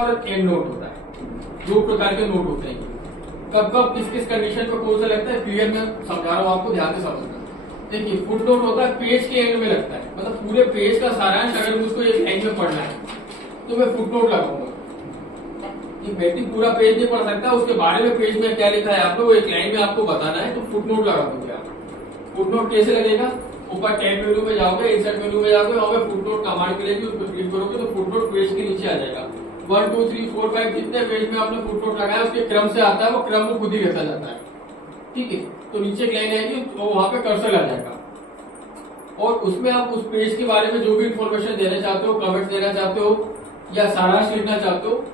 और and note होता है। दो प्रकार के नोट होते हैं। कब कब किस किस कंडीशन पे कौन सा लगता है क्लियर मैं समझा रहा हूँ आपको, ध्यान से समझना। देखिए फुट नोट होता है पेज के एंड में लगता है, मतलब पूरे पेज का सारांश अगर मुझको एक लाइन में पढ़ना है तो मैं फुट नोट लगाऊंगा। एक व्यक्ति पूरा पेज नहीं पढ़ सकता, उसके बारे में पेज में क्या लिखा है आपको वो एक लाइन में आपको बताना है, तो फुट नोट लगा दोगे आप। फुट नोट कैसे लगेगा? ऊपर टैब मेनू में जाओगे, इंसर्ट मेनू में जाओगे, वहां पे फुट नोट कमांड मिलेगी, उस पर क्लिक करोगे तो फुट नोट पेज के नीचे आ जाएगा। 1 2 3 4 5 जितने पेज में आपने फुट नोट लगाया उसके क्रम से आता है, वो क्रम वो खुद ही रहता जाता है। ठीक है, तो नीचे एक लाइन आएगी तो वहां पे कर्सर आ जाएगा और उसमें आप उस पेज के बारे में जो भी इंफॉर्मेशन देना चाहते हो, कमेंट्स देना चाहते हो या सारांश लिखना चाहते हो,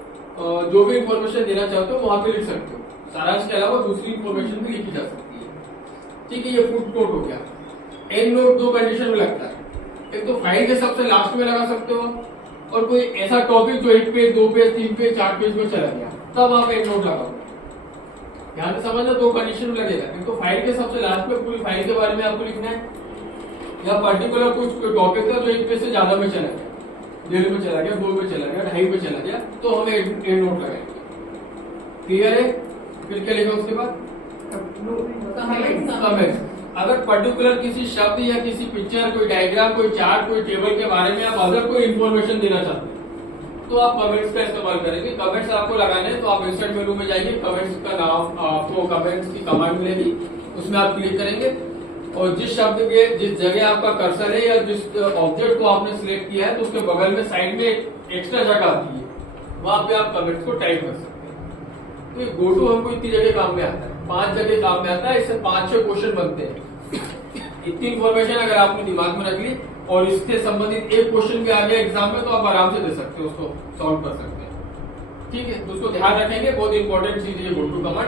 जो भी इंफॉर्मेशन देना चाहते हो वहां पे लिख सकते हो। सारांश के अलावा दूसरी इंफॉर्मेशन भी लिखी जा सकती है। ठीक है, ये फुट नोट हो गया। एंड नोट दो कंडीशन में लगता है। एक तो फाइल के सबसे लास्ट में लगा सकते हो और कोई ऐसा टॉपिक जो 1 पेज 2 पेज 3 पेज 4 पेज में चला गया तब आप एंड नोट लगाओगे। ध्यान से समझना, दो कंडीशन में लगेगा। एक तो फाइल के सबसे लास्ट में पूरी फाइल के बारे में आपको लिखना है, या पर्टिकुलर कुछ टॉपिक था जो 1 पेज से ज्यादा में चला गया, 1.5 में चला गया, 2 में चला गया, 2.5 में चला गया, तो हमें एंड नोट लगाएंगे। क्लियर है? फिर क्या लिखा उसके बाद? कमेंट्स। अगर पर्टिकुलर किसी शब्द या किसी पिक्चर, कोई डायग्राम, कोई चार्ट, कोई टेबल के बारे में आप अगर कोई इन्फॉर्मेशन देना चाहते हैं तो आप कमेंट्स का इस्तेमाल करेंगे। कमेंट्स आपको लगाने हैं तो आप इंसर्ट मेनू में जाएंगे, कमेंट्स का नाम आपको कमेंट्स की कमांड मिलेगी, उसमें आप क्लिक करेंगे और जिस शब्द के जिस जगह आपका कर्सर है या जिस ऑब्जेक्ट को आपने सिलेक्ट किया है तो उसके बगल में साइड में एक एक्स्ट्रा जगह आती है, वहां पे आप कमेंट्स को टाइप कर सकते हैं। तो ये गो टू हमको इतनी जगह काम में आता है, 5 जगह काम में आता है, इससे 5-6 क्वेश्चन बनते हैं। इतनी इन्फॉर्मेशन अगर आपने दिमाग में रख ली और इससे संबंधित एक क्वेश्चन भी आ गया एग्जाम में तो आप आराम से दे सकते हो, उसको सॉल्व कर सकते हैं। ठीक है, तो उसको ध्यान रखेंगे, बहुत इंपॉर्टेंट चीज है ये गो टू कमांड।